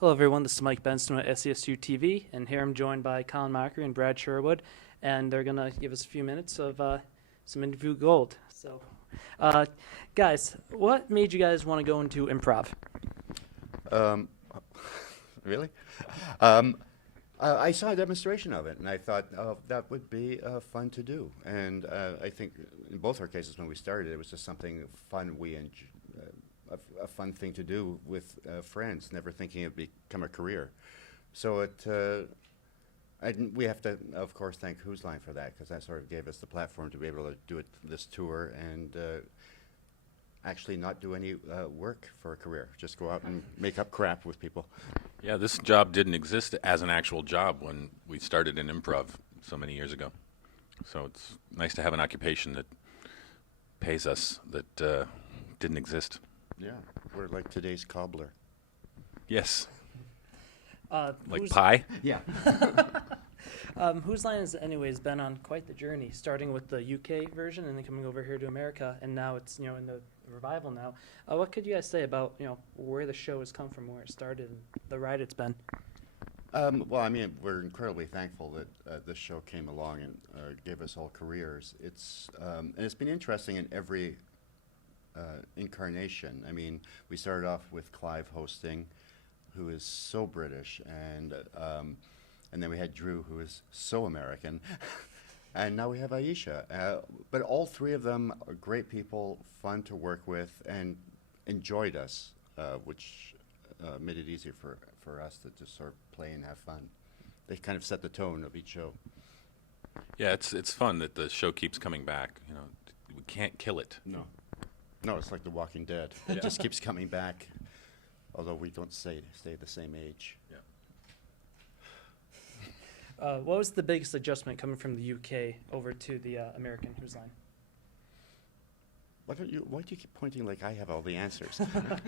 Hello, everyone. This is Mike Benson at SESU TV, and here I'm joined by Colin Mockery and Brad Sherwood, and they're going to give us a few minutes of some interview gold. So, uh, guys, what made you guys want to go into improv? Um, really? Um, I saw a demonstration of it, and I thought that would be fun to do. And I think in both our cases, when we started, it was just something fun a fun thing to do with friends, never thinking it'd become a career. So we have to, of course, thank Whose Line for that, because that sort of gave us the platform to be able to do this tour and actually not do any work for a career. Just go out and make up crap with people. Yeah, this job didn't exist as an actual job when we started in improv so many years ago. So it's nice to have an occupation that pays us that didn't exist. Yeah, we're like today's cobbler. Yes, like Whose- pie. Yeah. Whose Line has, anyways, been on quite the journey, starting with the UK version and then coming over here to America, and now it's in the revival now. What could you guys say about where the show has come from, where it started, and the ride it's been? Well, I mean, we're incredibly thankful that this show came along and gave us all careers. And it's been interesting in every incarnation. I mean, we started off with Clive hosting, who is so British, and then we had Drew, who is so American, and now we have Aisha. But all three of them are great people, fun to work with, and enjoyed us, which made it easier for us to just sort of play and have fun. They kind of set the tone of each show. Yeah, it's fun that the show keeps coming back. We can't kill it. No, it's like The Walking Dead. It just keeps coming back, although we don't stay the same age. What was the biggest adjustment coming from the UK over to the American Whose Line? Why do you keep pointing like I have all the answers?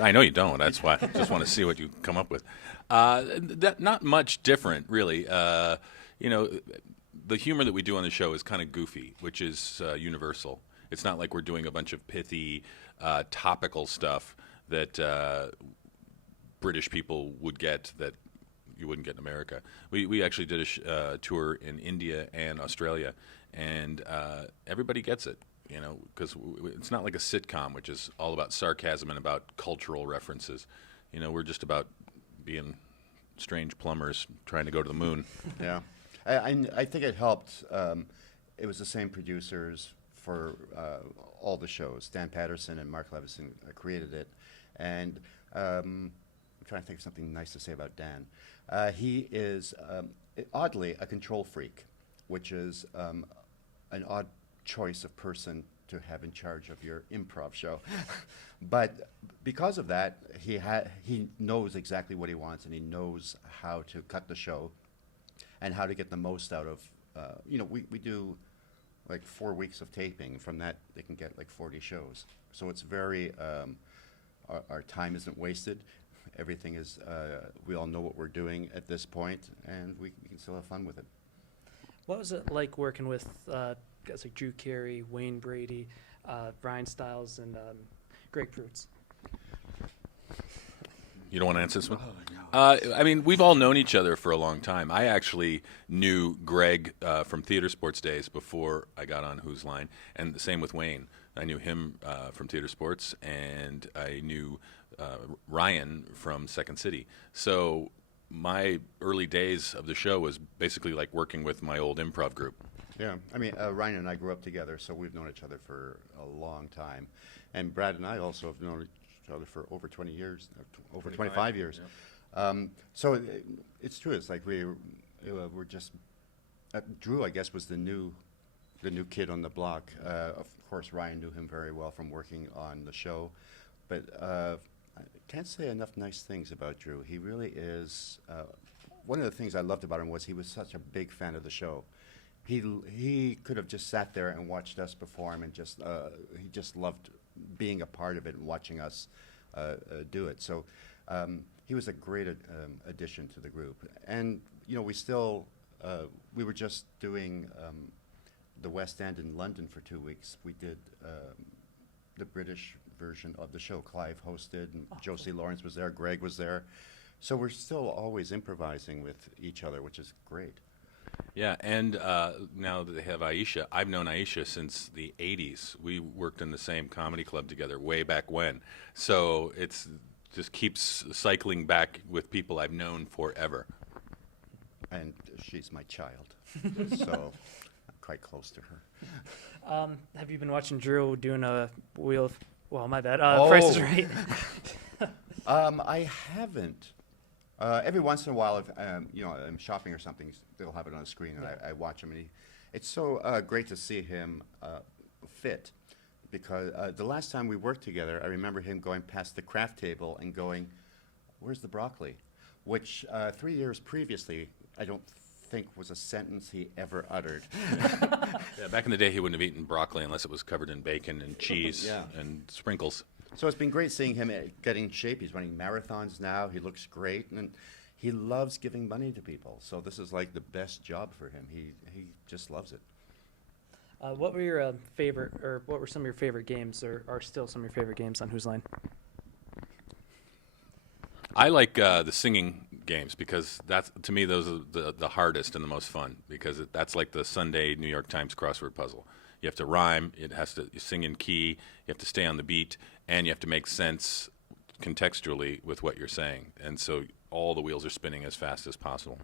I know you don't. That's why I just want to see what you come up with. Not much different, really. The humor that we do on the show is kind of goofy, which is universal. It's not like we're doing a bunch of pithy, topical stuff that British people would get that you wouldn't get in America. We actually did a tour in India and Australia, and everybody gets it. Because it's not like a sitcom, which is all about sarcasm and about cultural references. We're just about being strange plumbers trying to go to the moon. Yeah, I think it helped. It was the same producers for all the shows. Dan Patterson and Mark Levison created it, and I'm trying to think of something nice to say about Dan. He is oddly a control freak, which is an odd choice of person to have in charge of your improv show. But because of that, he knows exactly what he wants, and he knows how to cut the show and how to get the most out of, we do like 4 weeks of taping. From that, they can get like 40 shows. So it's very, our time isn't wasted. Everything is, we all know what we're doing at this point, and we can still have fun with it. What was it like working with guys like Drew Carey, Wayne Brady, Ryan Stiles, and Greg Proots? You don't want to answer this one? I mean, we've all known each other for a long time. I actually knew Greg from Theater Sports days before I got on Whose Line, and the same with Wayne. I knew him from Theater Sports, and I knew Ryan from Second City. So my early days of the show was basically like working with my old improv group. Yeah, I mean, Ryan and I grew up together, so we've known each other for a long time. And Brad and I also have known each other for over 20 years, over 25 years. Yeah. So it's true. It's like we're just Drew, I guess, was the new kid on the block. Of course, Ryan knew him very well from working on the show, but I can't say enough nice things about Drew. He really is. One of the things I loved about him was he was such a big fan of the show. He could have just sat there and watched us perform, and he just loved being a part of it and watching us do it. So he was a great addition to the group. And we were just doing the West End in London for 2 weeks. We did the British version of the show. Clive hosted, and Josie Lawrence was there. Greg was there. So we're still always improvising with each other, which is great. Yeah, and now that they have Aisha, I've known Aisha since the 80s. We worked in the same comedy club together way back when. So it's just keeps cycling back with people I've known forever. And she's my child, so I'm quite close to her. Have you been watching Drew doing a wheel? Well, my bad. Oh. Price is Right. I haven't. Every once in a while, if I'm shopping or something, they'll have it on the screen, and I watch him. And it's so great to see him fit, because the last time we worked together, I remember him going past the craft table and going, "Where's the broccoli?" Which 3 years previously, I don't think was a sentence he ever uttered. Yeah, back in the day, he wouldn't have eaten broccoli unless it was covered in bacon and cheese Yeah. and sprinkles. So it's been great seeing him getting in shape. He's running marathons now. He looks great, and he loves giving money to people. So this is like the best job for him. He just loves it. What were your favorite, or what were some of your favorite games, or are still some of your favorite games on Whose Line? I like the singing games because that's, to me, those are the hardest and the most fun, because that's like the Sunday New York Times crossword puzzle. You have to rhyme, it has to sing in key, you have to stay on the beat, and you have to make sense contextually with what you're saying. And so all the wheels are spinning as fast as possible.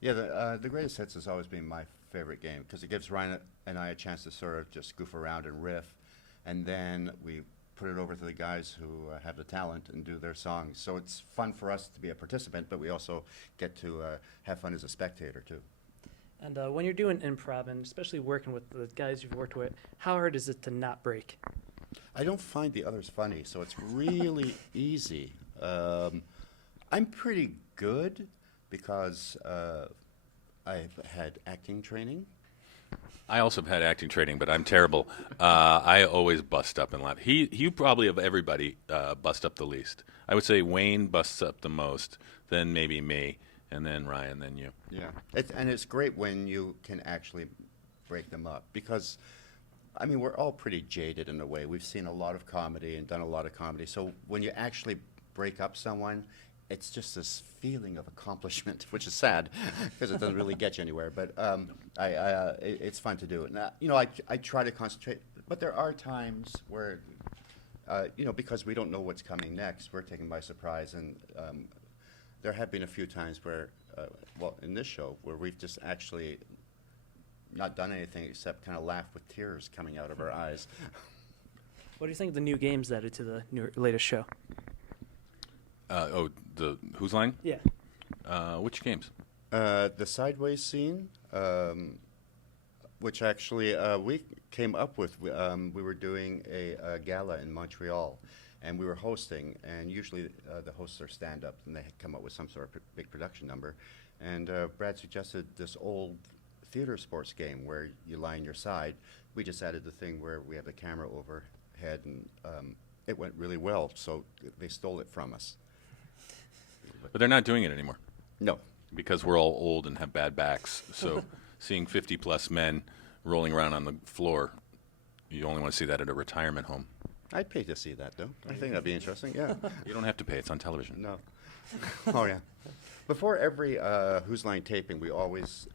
Yeah, the greatest hits has always been my favorite game, because it gives Ryan and I a chance to sort of just goof around and riff, and then we put it over to the guys who have the talent and do their songs. So it's fun for us to be a participant, but we also get to have fun as a spectator too. And when you're doing improv, and especially working with the guys you've worked with, how hard is it to not break? I don't find the others funny, so it's really easy. I'm pretty good because I've had acting training. I also have had acting training, but I'm terrible. I always bust up and laugh. You probably of everybody bust up the least. I would say Wayne busts up the most, then maybe me, and then Ryan, then you. Yeah, and it's great when you can actually break them up, because, I mean, we're all pretty jaded in a way. We've seen a lot of comedy and done a lot of comedy. So when you actually break up someone, it's just this feeling of accomplishment, which is sad because it doesn't really get you anywhere. But it's fun to do. And, I try to concentrate, but there are times where, because we don't know what's coming next, we're taken by surprise. And there have been a few times where, in this show, where we've just actually not done anything except kind of laugh with tears coming out of our eyes. What do you think of the new games added to the latest show? The Whose Line? Yeah. Which games? The Sideways scene, which actually we came up with. We were doing a gala in Montreal, and we were hosting, and usually the hosts are stand-up, and they come up with some sort of big production number. And Brad suggested this old theater sports game where you lie on your side. We just added the thing where we have the camera overhead, and it went really well, so they stole it from us. But they're not doing it anymore No. because we're all old and have bad backs. So seeing 50-plus men rolling around on the floor, you only want to see that at a retirement home. I'd pay to see that, though. I think that'd be interesting, yeah. You don't have to pay. It's on television. No. Oh, yeah. Before every Whose Line taping, we always,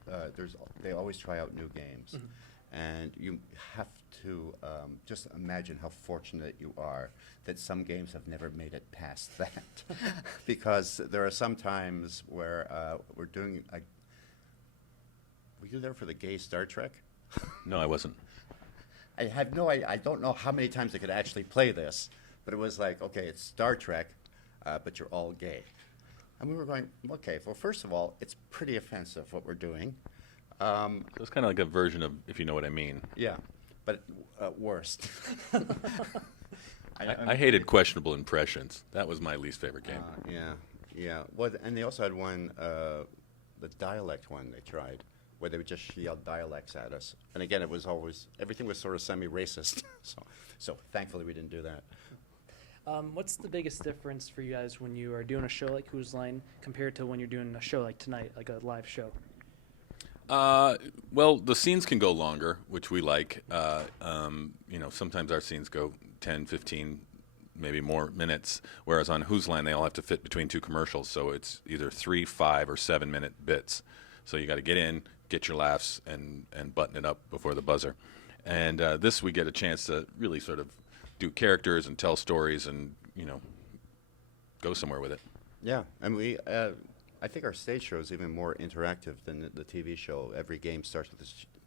they always try out new games. Mm-hmm. And you have to just imagine how fortunate you are that some games have never made it past that. Because there are some times where we're doing, were you there for the gay Star Trek? No, I wasn't. I don't know how many times they could actually play this, but it was like, okay, it's Star Trek, but you're all gay. And we were going, okay, well, first of all, it's pretty offensive what we're doing. So it's kind of like a version of If You Know What I Mean. Yeah, but worst. I hated questionable impressions. That was my least favorite game. Yeah. Well, and they also had one, the dialect one they tried, where they would just yell dialects at us. And again, it was always, everything was sort of semi-racist. So thankfully we didn't do that. What's the biggest difference for you guys when you are doing a show like Whose Line compared to when you're doing a show like tonight, like a live show? Well, the scenes can go longer, which we like. Sometimes our scenes go 10, 15, maybe more minutes. Whereas on Whose Line, they all have to fit between two commercials, so it's either 3, 5, or 7-minute bits. So you got to get in, get your laughs, and button it up before the buzzer. And this, we get a chance to really sort of do characters and tell stories, and go somewhere with it. Yeah, and I think our stage show is even more interactive than the TV show. Every game starts with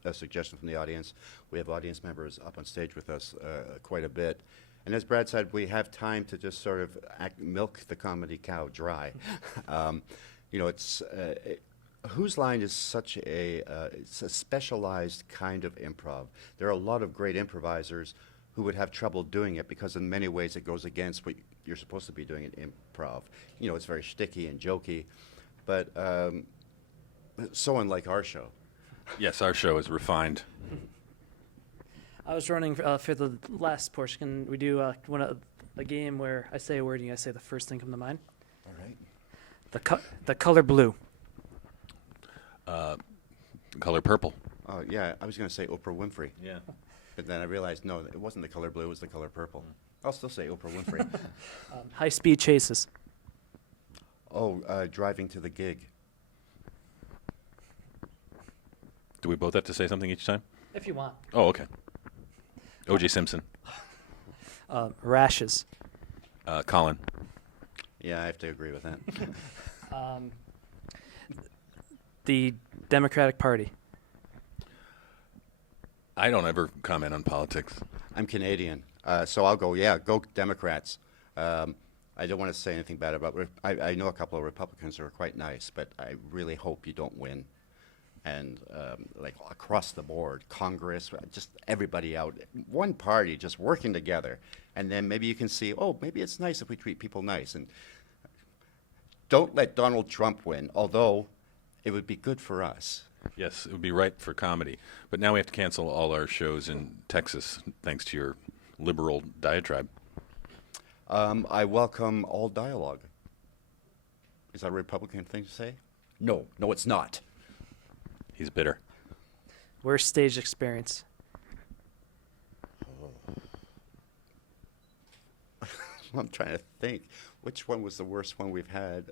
a suggestion from the audience. We have audience members up on stage with us quite a bit. And as Brad said, we have time to just sort of milk the comedy cow dry. Whose Line is such it's a specialized kind of improv. There are a lot of great improvisers who would have trouble doing it because in many ways it goes against what you're supposed to be doing in improv. It's very sticky and jokey, but so unlike our show. Yes, our show is refined. I was running for the last portion. Can we do a game where I say a word and you guys say the first thing come to mind? All right. The color blue. Color purple. Oh, yeah, I was going to say Oprah Winfrey. Yeah. But then I realized, no, it wasn't the color blue, it was the color purple. I'll still say Oprah Winfrey. High-speed chases. Driving to the gig. Do we both have to say something each time? If you want. Oh, okay. O.J. Simpson. Rashes. Colin. Yeah, I have to agree with that. The Democratic Party. I don't ever comment on politics. I'm Canadian, so I'll go, go Democrats. I don't want to say anything bad about I know a couple of Republicans who are quite nice, but I really hope you don't win. And like across the board, Congress, just everybody out, one party just working together. And then maybe you can see, maybe it's nice if we treat people nice. And don't let Donald Trump win, although it would be good for us. Yes, it would be right for comedy. But now we have to cancel all our shows in Texas, thanks to your liberal diatribe. I welcome all dialogue. Is that a Republican thing to say? No, it's not. He's bitter. Worst stage experience. I'm trying to think. Which one was the worst one we've had?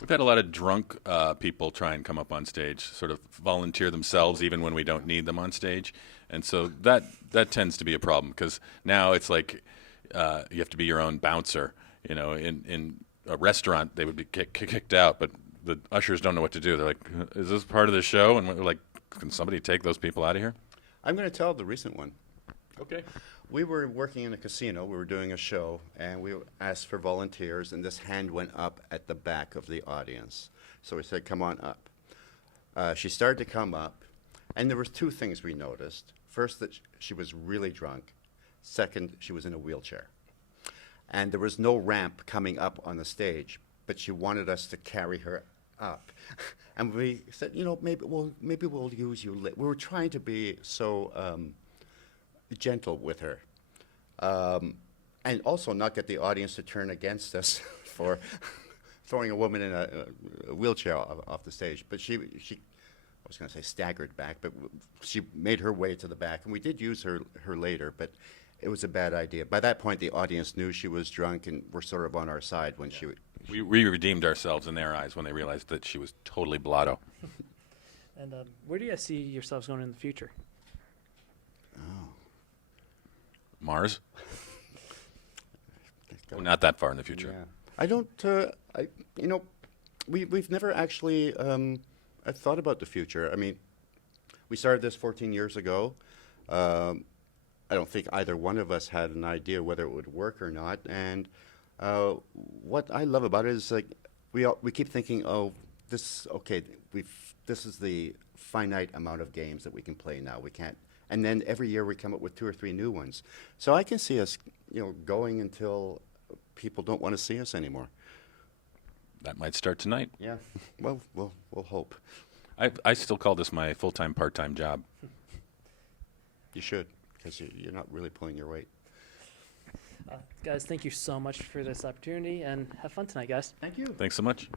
We've had a lot of drunk people try and come up on stage, sort of volunteer themselves even when we don't need them on stage. And so that tends to be a problem because now it's like you have to be your own bouncer. In a restaurant, they would be kicked out, but the ushers don't know what to do. They're like, is this part of the show? And we're like, can somebody take those people out of here? I'm going to tell the recent one. Okay. We were working in a casino. We were doing a show, and we asked for volunteers, and this hand went up at the back of the audience. So we said, come on up. She started to come up, and there was two things we noticed. First, that she was really drunk. Second, she was in a wheelchair. And there was no ramp coming up on the stage, but she wanted us to carry her up. And we said, maybe we'll use you. We were trying to be so gentle with her. And also not get the audience to turn against us for throwing a woman in a wheelchair off the stage. But she I was going to say staggered back, but she made her way to the back. And we did use her later, but it was a bad idea. By that point, the audience knew she was drunk and were sort of on our side when she... We redeemed ourselves in their eyes when they realized that she was totally blotto. And where do you guys see yourselves going in the future? Mars? Well, not that far in the future. Yeah. I don't, we've never actually thought about the future. I mean, we started this 14 years ago. I don't think either one of us had an idea whether it would work or not. And what I love about it is like we keep thinking, this is the finite amount of games that we can play now. We can't, and then every year we come up with 2 or 3 new ones. So I can see us, going until people don't want to see us anymore. That might start tonight. Yeah. Well, we'll hope. I still call this my full-time, part-time job. You should, because you're not really pulling your weight. Guys, thank you so much for this opportunity, and have fun tonight, guys. Thank you. Thanks so much.